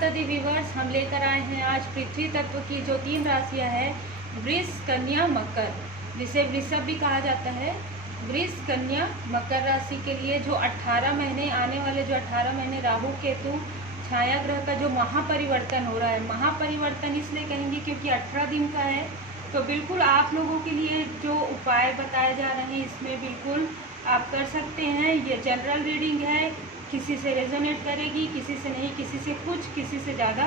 माता the viewers, हम लेकर आए हैं आज पृथ्वी तत्व की जो 3 राशियां हैं, वृष, कन्या, मकर, जिसे वृषभ भी कहा जाता है। वृष, कन्या, मकर राशि के लिए जो 18 महीने आने वाले, जो 18 महीने राहु केतु छाया ग्रह का जो महापरिवर्तन हो रहा है, महापरिवर्तन इसलिए कहेंगे क्योंकि 18 दिन का है। तो बिल्कुल आप लोगों के लिए जो उपाय बताए जा रहे हैं इसमें बिल्कुल आप कर सकते हैं। ये जनरल रीडिंग है, किसी से रेजोनेट करेगी, किसी से नहीं, किसी से कुछ, किसी से ज़्यादा।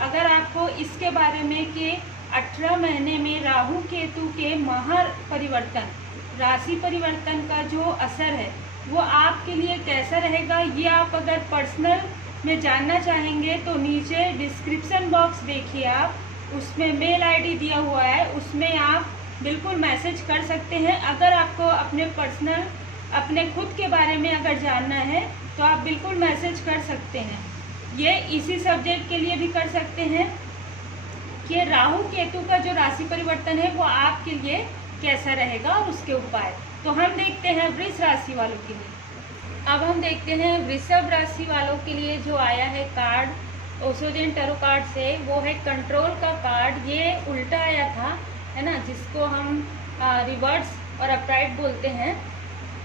अगर आपको इसके बारे में कि 18 महीने में राहु केतु के महापरिवर्तन, राशि परिवर्तन का जो असर है वो आपके लिए कैसा रहेगा, ये आप अगर पर्सनल में जानना चाहेंगे तो नीचे डिस्क्रिप्शन बॉक्स देखिए आप, उसमें मेल आईडी दिया हुआ है, उसमें आप बिल्कुल मैसेज कर सकते हैं। अगर आपको अपने पर्सनल, अपने खुद के बारे में अगर जानना है तो आप बिल्कुल मैसेज कर सकते हैं। ये इसी सब्जेक्ट के लिए भी कर सकते हैं कि राहु केतु का जो राशि परिवर्तन है वो आपके लिए कैसा रहेगा और उसके उपाय। तो हम देखते हैं वृष राशि वालों के लिए। अब हम देखते हैं वृषभ राशि वालों के लिए जो आया है कार्ड ओशोजन टैरो कार्ड से, वो है कंट्रोल का कार्ड। ये उल्टा आया था, है ना, जिसको हम रिवर्स और अपराइट बोलते हैं।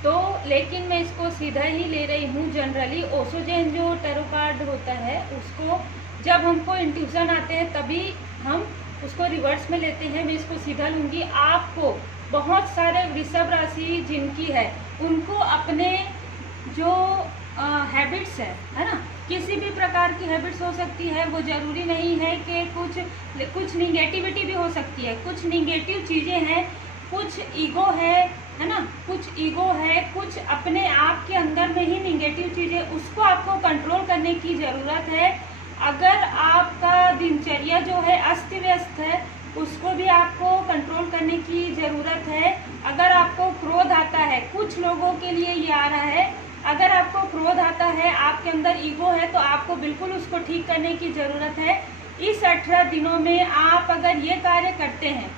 तो लेकिन मैं इसको सीधा ही ले रही हूँ। जनरली ओशोजन जो टैरो कार्ड होता है उसको जब हमको इंट्यूशन आते हैं तभी हम उसको रिवर्स में लेते हैं। मैं इसको सीधा लूँगी। आपको बहुत सारे वृषभ राशि जिनकी है उनको अपने जो हैबिट्स है ना, किसी भी प्रकार की हैबिट्स हो सकती है, वो ज़रूरी नहीं है कि कुछ निगेटिविटी भी हो सकती है, कुछ निगेटिव चीज़ें हैं, कुछ ईगो है ना, कुछ ईगो है, कुछ अपने आप के अंदर में ही निगेटिव चीज़ें, उसको आपको कंट्रोल करने की ज़रूरत है। अगर आपका दिनचर्या जो है अस्त व्यस्त है उसको भी आपको कंट्रोल करने की ज़रूरत है। अगर आपको क्रोध आता है, कुछ लोगों के लिए ये आ रहा है, अगर आपको क्रोध आता है, आपके अंदर ईगो है, तो आपको बिल्कुल उसको ठीक करने की ज़रूरत है। इस 18 दिनों में आप अगर ये कार्य करते हैं,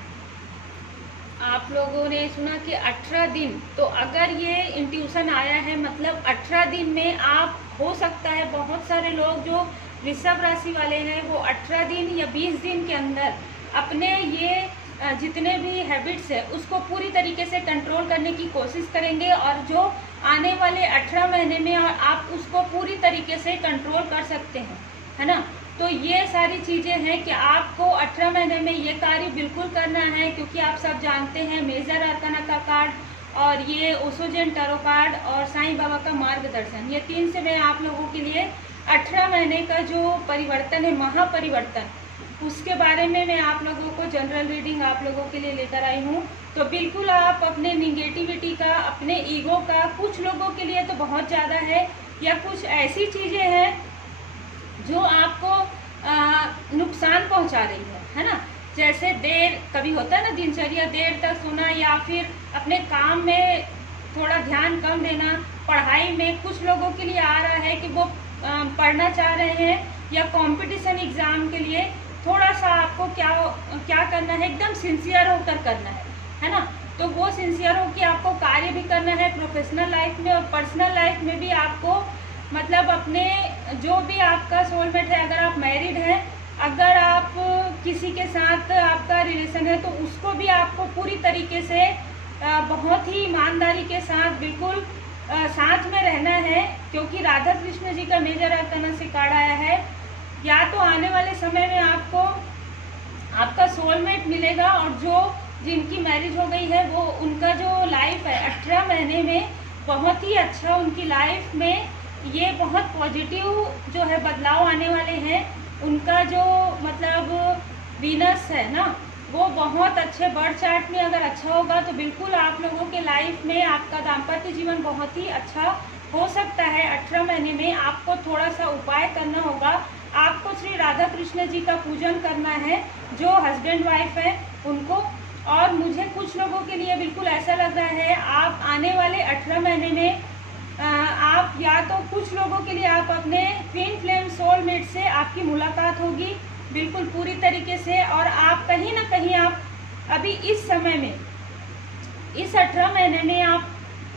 आप लोगों ने सुना कि 18 दिन, तो अगर ये इंट्यूशन आया है मतलब 18 दिन में आप, हो सकता है बहुत सारे लोग जो वृषभ राशि वाले हैं वो 18 दिन या 20 दिन के अंदर अपने ये जितने भी हैबिट्स है उसको पूरी तरीके से कंट्रोल करने की कोशिश करेंगे, और जो आने वाले 18 महीने में आप उसको पूरी तरीके से कंट्रोल कर सकते हैं, है ना। तो ये सारी चीज़ें हैं कि आपको 18 महीने में ये कार्य बिल्कुल करना है, क्योंकि आप सब जानते हैं मेजर अर्काना का कार्ड और ये ओशोजन टैरो कार्ड और साईं बाबा का मार्गदर्शन, ये 3 से मैं आप लोगों के लिए 18 महीने का जो परिवर्तन है, महापरिवर्तन, उसके बारे में मैं आप लोगों को जनरल रीडिंग आप लोगों के लिए लेकर आई हूँ। तो बिल्कुल आप अपने निगेटिविटी का, अपने ईगो का, कुछ लोगों के लिए तो बहुत ज़्यादा है, या कुछ ऐसी चीज़ें हैं जो आपको नुकसान पहुंचा रही है ना। जैसे देर, कभी होता है ना दिनचर्या, देर तक सोना, या फिर अपने काम में थोड़ा ध्यान कम देना, पढ़ाई में कुछ लोगों के लिए आ रहा है कि वो पढ़ना चाह रहे हैं या कंपटीशन एग्ज़ाम के लिए, थोड़ा सा आपको क्या करना है, एकदम सिंसियर होकर करना है ना। तो वो सिंसियर हो कि आपको कार्य भी करना है प्रोफेशनल लाइफ में और पर्सनल लाइफ में भी आपको, मतलब अपने जो भी आपका सोलमेट है, अगर आप मैरिड हैं, अगर आप किसी के साथ आपका रिलेशन है, तो उसको भी आपको पूरी तरीके से बहुत ही ईमानदारी के साथ बिल्कुल साथ में रहना है, क्योंकि राधा कृष्ण जी का मेजर अर्काना से कार्ड आया है। या तो आने वाले समय में आपको आपका सोलमेट मिलेगा, और जो जिनकी मैरिज हो गई है वो, उनका जो लाइफ है 18 महीने में बहुत ही अच्छा, उनकी लाइफ में ये बहुत पॉजिटिव जो है बदलाव आने वाले हैं। उनका जो मतलब वीनस है ना, वो बहुत अच्छे बर्थ चार्ट में अगर अच्छा होगा तो बिल्कुल आप लोगों के लाइफ में आपका दाम्पत्य जीवन बहुत ही अच्छा हो सकता है। 18 महीने में आपको थोड़ा सा उपाय करना होगा। आपको श्री राधा कृष्ण जी का पूजन करना है, जो हस्बैंड वाइफ है उनको। और मुझे कुछ लोगों के लिए बिल्कुल ऐसा लग रहा है, आप आने वाले 18 महीने में आप, या तो कुछ लोगों के लिए आप अपने ट्विन फ्लेम सोलमेट से आपकी मुलाकात होगी बिल्कुल पूरी तरीके से, और आप कहीं ना कहीं आप अभी इस समय में, इस 18 महीने में आप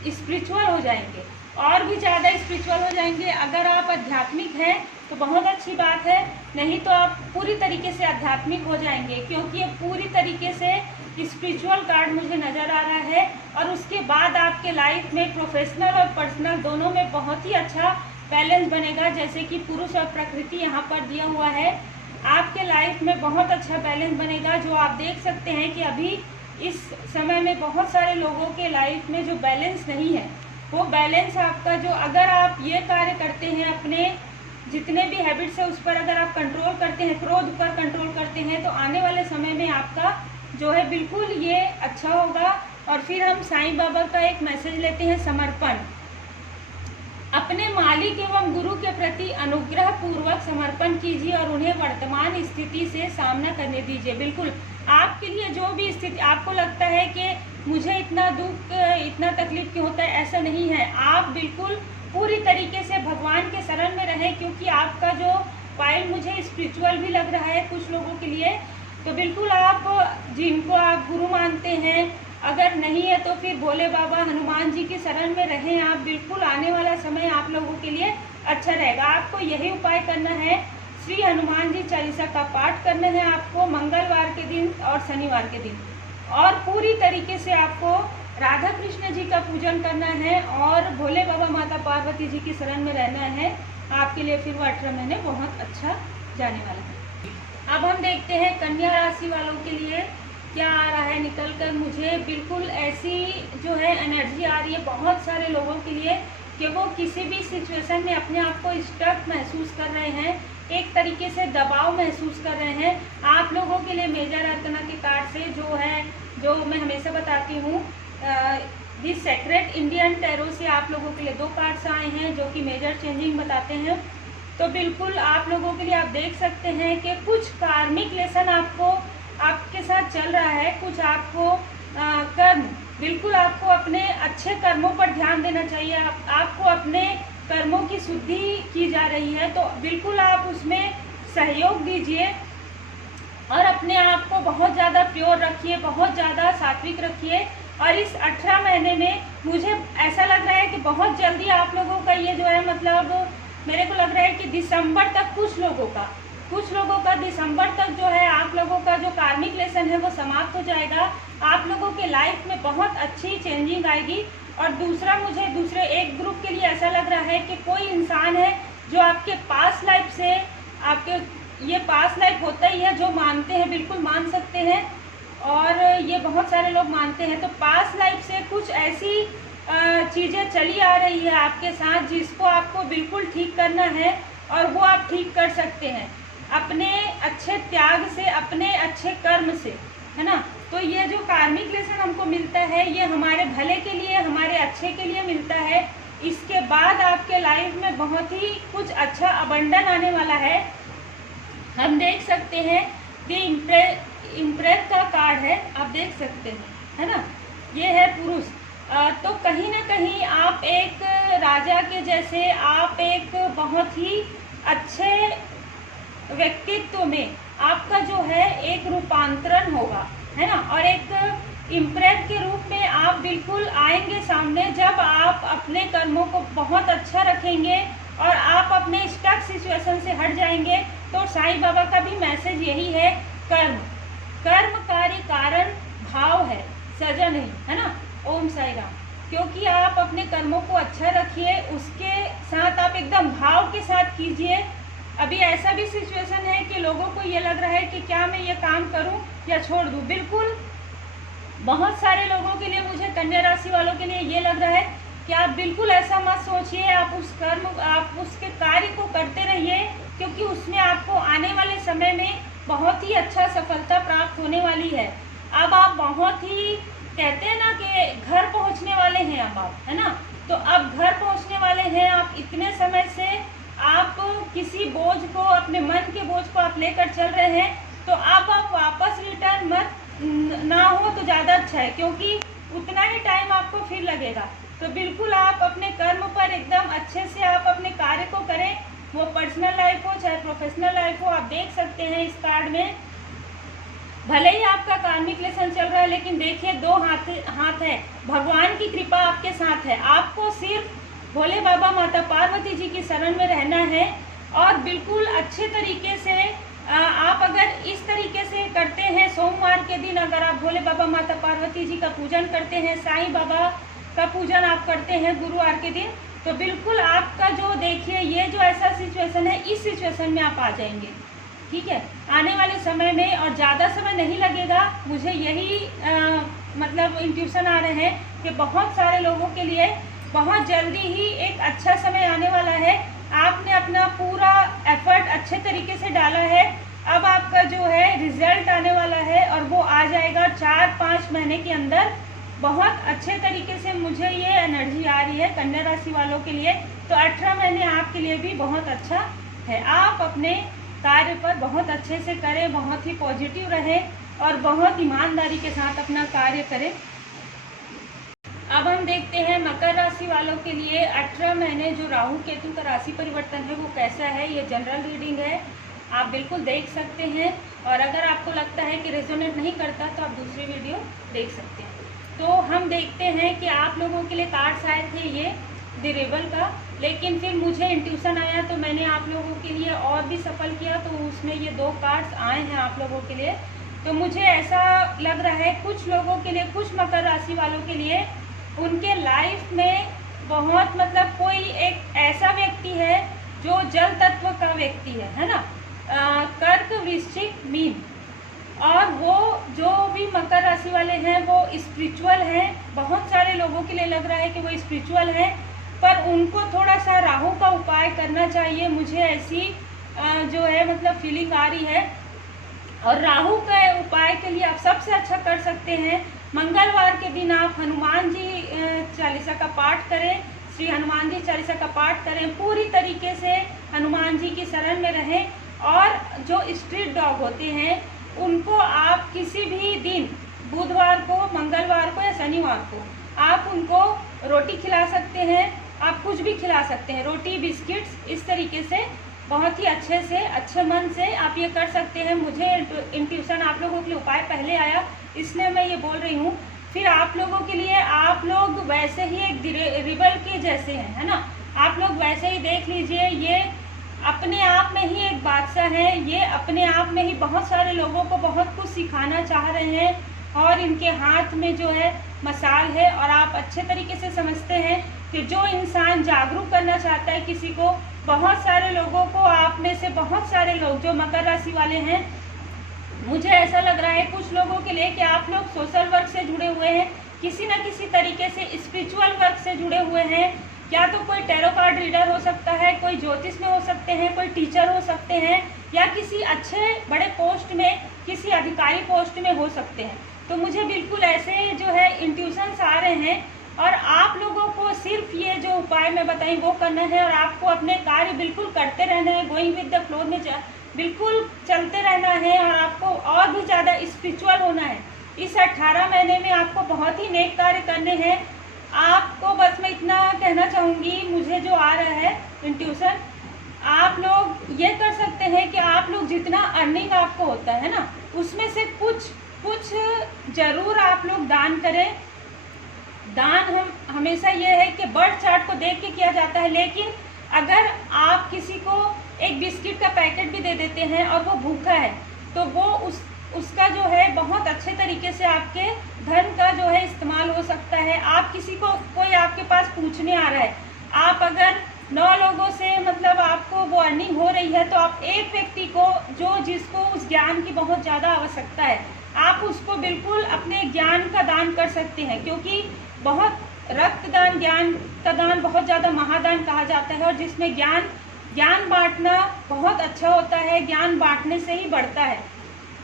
स्पिरिचुअल हो जाएंगे, और भी ज़्यादा स्पिरिचुअल हो जाएंगे। अगर आप आध्यात्मिक हैं तो बहुत अच्छी बात है। नहीं तो आप पूरी तरीके से आध्यात्मिक हो जाएंगे, क्योंकि ये पूरी तरीके से स्पिरिचुअल कार्ड मुझे नज़र आ रहा है। और उसके बाद आपके लाइफ में प्रोफेशनल और पर्सनल दोनों में बहुत ही अच्छा बैलेंस बनेगा। जैसे कि पुरुष और प्रकृति यहाँ पर दिया हुआ है, आपके लाइफ में बहुत अच्छा बैलेंस बनेगा। जो आप देख सकते हैं कि अभी इस समय में बहुत सारे लोगों के लाइफ में जो बैलेंस नहीं है, वो बैलेंस आपका, जो अगर आप ये कार्य करते हैं, अपने जितने भी हैबिट्स है उस पर अगर आप कंट्रोल करते हैं, क्रोध पर कंट्रोल करते हैं, तो आने वाले समय में आपका जो है बिल्कुल ये अच्छा होगा। और फिर हम साईं बाबा का एक मैसेज लेते हैं, समर्पण। अपने मालिक एवं गुरु के प्रति अनुग्रह पूर्वक समर्पण कीजिए और उन्हें वर्तमान स्थिति से सामना करने दीजिए। बिल्कुल आपके लिए जो भी स्थिति आपको लगता है कि मुझे इतना दुख, इतना तकलीफ क्यों होता है, ऐसा नहीं है। आप बिल्कुल पूरी तरीके से भगवान के शरण में रहें, क्योंकि आपका जो फाइल मुझे स्पिरिचुअल भी लग रहा है कुछ लोगों के लिए। तो बिल्कुल आप जिनको आप गुरु मानते हैं, अगर नहीं है तो फिर भोले बाबा हनुमान जी की शरण में रहें आप। बिल्कुल आने वाला समय आप लोगों के लिए अच्छा रहेगा। आपको यही उपाय करना है, श्री हनुमान जी चालीसा का पाठ करना है आपको मंगलवार के दिन और शनिवार के दिन, और पूरी तरीके से आपको राधा कृष्ण जी का पूजन करना है और भोले बाबा माता पार्वती जी की शरण में रहना है। आपके लिए फिर वो 18 महीने बहुत अच्छा जाने वाला है। अब हम देखते हैं कन्या राशि वालों के लिए क्या आ रहा है निकल कर। मुझे बिल्कुल ऐसी जो है एनर्जी आ रही है बहुत सारे लोगों के लिए कि वो किसी भी सिचुएशन में अपने आप को स्टक महसूस कर रहे हैं, एक तरीके से दबाव महसूस कर रहे हैं। आप लोगों के लिए मेजर अर्चना के कार्ड से जो है, जो मैं हमेशा बताती हूँ, दी सेक्रेट इंडियन टैरो से आप लोगों के लिए 2 कार्ड्स आए हैं जो कि मेजर चेंजिंग बताते हैं। तो बिल्कुल आप लोगों के लिए आप देख सकते हैं कि कुछ कार्मिक लेसन आपके साथ चल रहा है, कुछ आपको कर्म, बिल्कुल आपको अपने अच्छे कर्मों पर ध्यान देना चाहिए। आपको अपने कर्मों की शुद्धि की जा रही है, तो बिल्कुल आप उसमें सहयोग दीजिए और अपने आप को बहुत ज़्यादा प्योर रखिए, बहुत ज़्यादा सात्विक रखिए। और इस 18 महीने में मुझे ऐसा लग रहा है कि बहुत जल्दी आप लोगों का ये जो है, मतलब मेरे को लग रहा है कि दिसंबर तक कुछ लोगों का दिसंबर तक जो है आप लोगों का जो कार्मिक लेसन है वो समाप्त हो जाएगा। आप लोगों के लाइफ में बहुत अच्छी चेंजिंग आएगी। और दूसरा, मुझे दूसरे एक ग्रुप के लिए ऐसा लग रहा है कि कोई इंसान है जो आपके पास्ट लाइफ से, आपके ये पास्ट लाइफ होता ही है, जो मानते हैं बिल्कुल मान सकते हैं और ये बहुत सारे लोग मानते हैं। तो पास्ट लाइफ से कुछ ऐसी चीज़ें चली आ रही है आपके साथ जिसको आपको बिल्कुल ठीक करना है और वो आप ठीक कर सकते हैं अपने अच्छे त्याग से, अपने अच्छे कर्म से, है ना। तो ये जो कार्मिक लेसन हमको मिलता है ये हमारे भले के लिए, हमारे अच्छे के लिए मिलता है। इसके बाद आपके लाइफ में बहुत ही कुछ अच्छा अबंडन आने वाला है। हम देख सकते हैं दी इम्प्रेस का कार्ड है, आप देख सकते हैं, है ना। ये है पुरुष। तो कहीं ना कहीं आप एक राजा के जैसे, आप एक बहुत ही अच्छे व्यक्तित्व में आपका जो है एक रूपांतरण होगा, है ना। और एक इम्प्रेस के रूप में आप बिल्कुल आएंगे सामने जब आप अपने कर्मों को बहुत अच्छा रखेंगे और आप अपने स्टक सिचुएशन से हट जाएंगे। तो साईं बाबा का भी मैसेज यही है, कर्म कार्य कारण भाव है, सजा नहीं, है ना। ओम साई राम। क्योंकि आप अपने कर्मों को अच्छा रखिए, उसके साथ आप एकदम भाव के साथ कीजिए। अभी ऐसा भी सिचुएशन है कि लोगों को ये लग रहा है कि क्या मैं ये काम करूं या छोड़ दूं। बिल्कुल बहुत सारे लोगों के लिए, मुझे कन्या राशि वालों के लिए ये लग रहा है कि आप बिल्कुल ऐसा मत सोचिए, आप उसके कार्य को करते रहिए, क्योंकि उसमें आपको आने वाले समय में बहुत ही अच्छा सफलता प्राप्त होने वाली है। अब आप बहुत ही, कहते हैं ना कि घर पहुंचने वाले हैं अब आप, है ना। तो अब घर पहुंचने वाले हैं आप। इतने समय से आप किसी बोझ को, अपने मन के बोझ को आप लेकर चल रहे हैं, तो अब आप वापस रिटर्न मत ना हो तो ज़्यादा अच्छा है, क्योंकि उतना ही टाइम आपको फिर लगेगा। तो बिल्कुल आप अपने कर्म पर एकदम अच्छे से आप अपने कार्य को करें, वो पर्सनल लाइफ हो चाहे प्रोफेशनल लाइफ हो। आप देख सकते हैं इस कार्ड में, भले ही आपका कार्मिक लेसन चल रहा है, लेकिन देखिए 2 हाथ है, भगवान की कृपा आपके साथ है। आपको सिर्फ भोले बाबा माता पार्वती जी की शरण में रहना है और बिल्कुल अच्छे तरीके से आप अगर इस तरीके से करते हैं, सोमवार के दिन अगर आप भोले बाबा माता पार्वती जी का पूजन करते हैं, साईं बाबा का पूजन आप करते हैं गुरुवार के दिन, तो बिल्कुल आपका जो देखिए ये जो ऐसा सिचुएशन है, इस सिचुएशन में आप आ जाएंगे। ठीक है, आने वाले समय में, और ज़्यादा समय नहीं लगेगा। मुझे यही मतलब इंट्यूशन आ रहे हैं कि बहुत सारे लोगों के लिए बहुत जल्दी ही एक अच्छा समय आने वाला है। आपने अपना पूरा एफर्ट अच्छे तरीके से डाला है, अब आपका जो है रिजल्ट आने वाला है और वो आ जाएगा 4-5 महीने के अंदर। बहुत अच्छे तरीके से मुझे ये एनर्जी आ रही है कन्या राशि वालों के लिए। तो 18 महीने आपके लिए भी बहुत अच्छा है। आप अपने कार्य पर बहुत अच्छे से करें, बहुत ही पॉजिटिव रहें और बहुत ईमानदारी के साथ अपना कार्य करें। अब हम देखते हैं मकर राशि वालों के लिए 18 महीने जो राहु केतु का राशि परिवर्तन है वो कैसा है। ये जनरल रीडिंग है, आप बिल्कुल देख सकते हैं, और अगर आपको लगता है कि रेजोनेट नहीं करता तो आप दूसरी वीडियो देख सकते हैं। तो हम देखते हैं कि आप लोगों के लिए कार्ड्स आए थे ये दिरेबल का, लेकिन फिर मुझे इंट्यूशन आया तो मैंने आप लोगों के लिए और भी सफल किया, तो उसमें ये 2 कार्ड्स आए हैं आप लोगों के लिए। तो मुझे ऐसा लग रहा है कुछ लोगों के लिए, कुछ मकर राशि वालों के लिए उनके लाइफ में बहुत मतलब कोई एक ऐसा व्यक्ति है जो जल तत्व का व्यक्ति है ना, कर्क वृश्चिक मीन, और वो जो भी मकर राशि वाले हैं वो स्पिरिचुअल हैं। बहुत सारे लोगों के लिए लग रहा है कि वो स्पिरिचुअल हैं, पर उनको थोड़ा सा राहु का उपाय करना चाहिए। मुझे ऐसी जो है मतलब फीलिंग आ रही है। और राहु के उपाय के लिए आप सबसे अच्छा कर सकते हैं, मंगलवार के दिन आप हनुमान जी चालीसा का पाठ करें, श्री हनुमान जी चालीसा का पाठ करें, पूरी तरीके से हनुमान जी की शरण में रहें। और जो स्ट्रीट डॉग होते हैं उनको आप किसी भी दिन, बुधवार को, मंगलवार को या शनिवार को, आप उनको रोटी खिला सकते हैं, आप कुछ भी खिला सकते हैं, रोटी बिस्किट्स, इस तरीके से बहुत ही अच्छे से अच्छे मन से आप ये कर सकते हैं। मुझे इंट्यूशन आप लोगों के लिए उपाय पहले आया इसलिए मैं ये बोल रही हूँ। फिर आप लोगों के लिए, आप लोग वैसे ही एक रिबल के जैसे हैं, है ना, आप लोग वैसे ही देख लीजिए, ये अपने आप में ही एक बादशाह है, ये अपने आप में ही बहुत सारे लोगों को बहुत कुछ सिखाना चाह रहे हैं और इनके हाथ में जो है मसाल है। और आप अच्छे तरीके से समझते हैं कि जो इंसान जागरूक करना चाहता है किसी को, बहुत सारे लोगों को, आप में से बहुत सारे लोग जो मकर राशि वाले हैं, मुझे ऐसा लग रहा है कुछ लोगों के लिए कि आप लोग सोशल वर्क से जुड़े हुए हैं, किसी न किसी तरीके से स्पिरिचुअल वर्क से जुड़े हुए हैं। या तो कोई टैरो कार्ड रीडर हो सकता है, कोई ज्योतिष में हो सकते हैं, कोई टीचर हो सकते हैं, या किसी अच्छे बड़े पोस्ट में, किसी अधिकारी पोस्ट में हो सकते हैं। तो मुझे बिल्कुल ऐसे जो है इंट्यूशंस आ रहे हैं, और आप लोगों को सिर्फ ये जो उपाय मैं बताई वो करना है, और आपको अपने कार्य बिल्कुल करते रहना है, गोइंग विद द फ्लो में बिल्कुल चलते रहना है, और आपको और भी ज़्यादा स्पिरिचुअल होना है। इस 18 महीने में आपको बहुत ही नेक कार्य करने हैं। आपको बस मैं इतना कहना चाहूँगी, मुझे जो आ रहा है इंट्यूशन, आप लोग ये कर सकते हैं कि आप लोग जितना अर्निंग आपको होता है ना, उसमें से कुछ जरूर आप लोग दान करें। दान हम हमेशा ये है कि बर्थ चार्ट को देख के किया जाता है, लेकिन अगर आप किसी को एक बिस्किट का पैकेट भी दे देते हैं और वो भूखा है, तो वो उसका जो है बहुत अच्छे तरीके से आपके धन का जो है इस्तेमाल हो सकता है। आप किसी को, कोई आपके पास पूछने आ रहा है, आप अगर 9 लोगों से मतलब आपको वो अर्निंग हो रही है, तो आप एक व्यक्ति को जिसको उस ज्ञान की बहुत ज़्यादा आवश्यकता है, आप उसको बिल्कुल अपने ज्ञान का दान कर सकते हैं, क्योंकि बहुत रक्तदान, ज्ञान का दान बहुत ज़्यादा महादान कहा जाता है, और जिसमें ज्ञान बांटना बहुत अच्छा होता है, ज्ञान बांटने से ही बढ़ता है।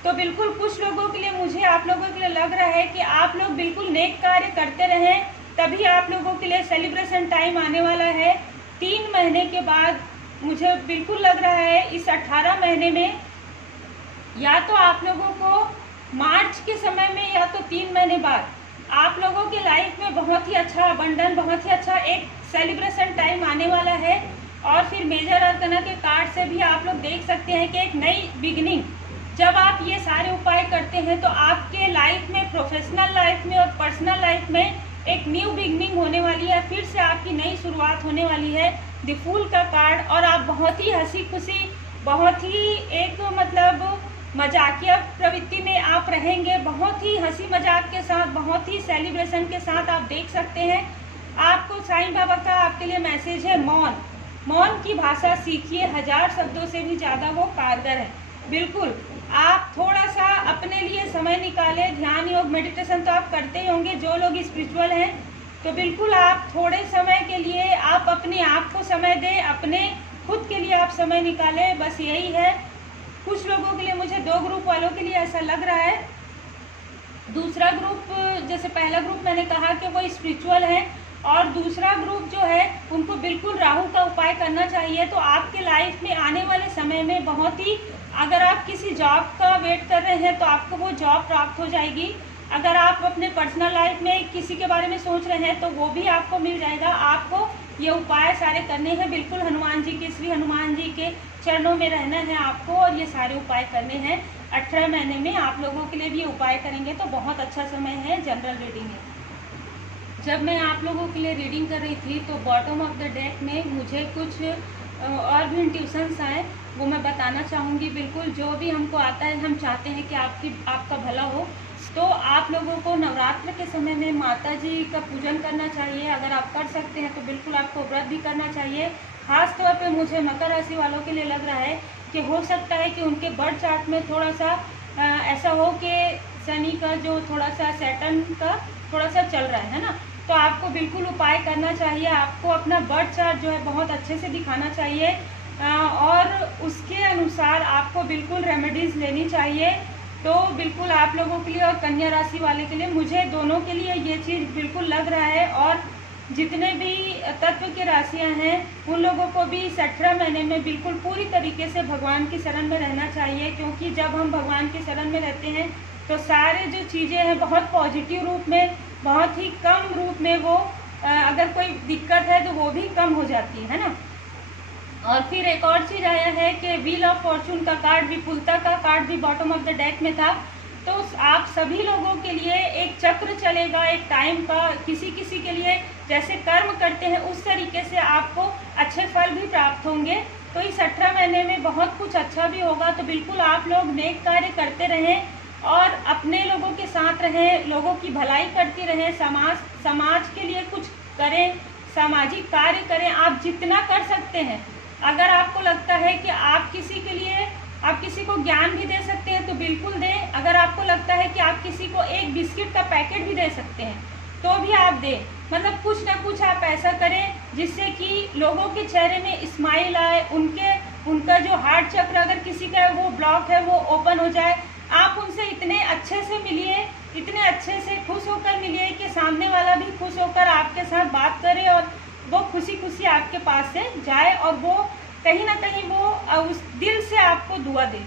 तो बिल्कुल कुछ लोगों के लिए, मुझे आप लोगों के लिए लग रहा है कि आप लोग बिल्कुल नेक कार्य करते रहें, तभी आप लोगों के लिए सेलिब्रेशन टाइम आने वाला है। 3 महीने के बाद मुझे बिल्कुल लग रहा है इस 18 महीने में, या तो आप लोगों को मार्च के समय में, या तो 3 महीने बाद आप लोगों के लाइफ में बहुत ही अच्छा अबंडन, बहुत ही अच्छा एक सेलिब्रेशन टाइम आने वाला है। और फिर मेजर अर्कना के कार्ड से भी आप लोग देख सकते हैं कि एक नई बिगिनिंग, जब आप ये सारे उपाय करते हैं तो आपके लाइफ में, प्रोफेशनल लाइफ में और पर्सनल लाइफ में एक न्यू बिगिनिंग होने वाली है, फिर से आपकी नई शुरुआत होने वाली है। द फूल का कार्ड, और आप बहुत ही हंसी खुशी, बहुत ही एक मतलब मजाकिया प्रवृत्ति में आप रहेंगे, बहुत ही हंसी मजाक के साथ, बहुत ही सेलिब्रेशन के साथ आप देख सकते हैं। आपको साईं बाबा का आपके लिए मैसेज है, मौन। मौन की भाषा सीखिए, 1000 शब्दों से भी ज़्यादा वो कारगर है। बिल्कुल आप थोड़ा सा अपने लिए समय निकालें। ध्यान योग मेडिटेशन तो आप करते ही होंगे, जो लोग स्पिरिचुअल हैं, तो बिल्कुल आप थोड़े समय के लिए आप अपने आप को समय दें, अपने खुद के लिए आप समय निकालें, बस यही है। कुछ लोगों के लिए, मुझे 2 ग्रुप वालों के लिए ऐसा लग रहा है। दूसरा ग्रुप, जैसे पहला ग्रुप मैंने कहा कि वो स्पिरिचुअल है, और दूसरा ग्रुप जो है उनको बिल्कुल राहु का उपाय करना चाहिए। तो आपके लाइफ में आने वाले समय में बहुत ही, अगर आप किसी जॉब का वेट कर रहे हैं तो आपको वो जॉब प्राप्त हो जाएगी। अगर आप अपने पर्सनल लाइफ में किसी के बारे में सोच रहे हैं तो वो भी आपको मिल जाएगा। आपको ये उपाय सारे करने हैं, बिल्कुल हनुमान जी के, श्री हनुमान जी के चरणों में रहना है आपको, और ये सारे उपाय करने हैं। 18 महीने में आप लोगों के लिए भी उपाय करेंगे तो बहुत अच्छा समय है। जनरल रीडिंग है। जब मैं आप लोगों के लिए रीडिंग कर रही थी तो बॉटम ऑफ द डेक में मुझे कुछ और भी इंट्यूशंस आए, वो मैं बताना चाहूँगी। बिल्कुल जो भी हमको आता है, हम चाहते हैं कि आपका भला हो। तो आप लोगों को नवरात्र के समय में माता जी का पूजन करना चाहिए। अगर आप कर सकते हैं तो बिल्कुल आपको व्रत भी करना चाहिए। खास तौर पे मुझे मकर राशि वालों के लिए लग रहा है कि हो सकता है कि उनके बर्थ चार्ट में थोड़ा सा ऐसा हो कि शनि का जो थोड़ा सा, सैटर्न का थोड़ा सा चल रहा है ना, तो आपको बिल्कुल उपाय करना चाहिए। आपको अपना बर्थ चार्ट जो है बहुत अच्छे से दिखाना चाहिए, और उसके अनुसार आपको बिल्कुल रेमेडीज़ लेनी चाहिए। तो बिल्कुल आप लोगों के लिए और कन्या राशि वाले के लिए, मुझे दोनों के लिए ये चीज़ बिल्कुल लग रहा है। और जितने भी तत्व की राशियां हैं उन लोगों को भी इस 18 महीने में बिल्कुल पूरी तरीके से भगवान की शरण में रहना चाहिए, क्योंकि जब हम भगवान की शरण में रहते हैं तो सारे जो चीज़ें हैं बहुत पॉजिटिव रूप में, बहुत ही कम रूप में वो अगर कोई दिक्कत है तो वो भी कम हो जाती है ना। और फिर एक और चीज़ आया है कि व्हील ऑफ फॉर्चून का कार्ड, विपुलता का कार्ड भी बॉटम ऑफ द डेक में था। तो आप सभी लोगों के लिए एक चक्र चलेगा, एक टाइम का, किसी किसी के लिए जैसे कर्म करते हैं उस तरीके से आपको अच्छे फल भी प्राप्त होंगे। तो इस 18 महीने में बहुत कुछ अच्छा भी होगा। तो बिल्कुल आप लोग नेक कार्य करते रहें और अपने लोगों के साथ रहें, लोगों की भलाई करती रहें, समाज के लिए कुछ करें, सामाजिक कार्य करें। आप जितना कर सकते हैं, अगर आपको लगता है कि आप किसी के लिए, आप किसी को ज्ञान भी दे सकते हैं तो बिल्कुल दें। अगर आपको लगता है कि आप किसी को एक बिस्किट का पैकेट भी दे सकते हैं तो भी आप दें। मतलब कुछ ना कुछ आप ऐसा करें जिससे कि लोगों के चेहरे में स्माइल आए, उनका जो हार्ट चक्र अगर किसी का वो ब्लॉक है वो ओपन हो जाए। आप उनसे इतने अच्छे से मिलिए, इतने अच्छे से खुश होकर मिलिए कि सामने वाला भी खुश होकर आपके साथ बात करे और वो खुशी खुशी आपके पास से जाए, और वो कहीं ना कहीं वो उस दिल से आपको दुआ दे।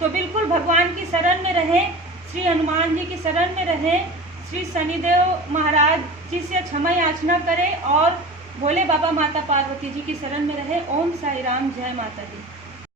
तो बिल्कुल भगवान की शरण में रहें, श्री हनुमान जी की शरण में रहें, श्री शनिदेव महाराज जी से क्षमा याचना करें और भोले बाबा माता पार्वती जी की शरण में रहें। ओम साई राम, जय माता दी।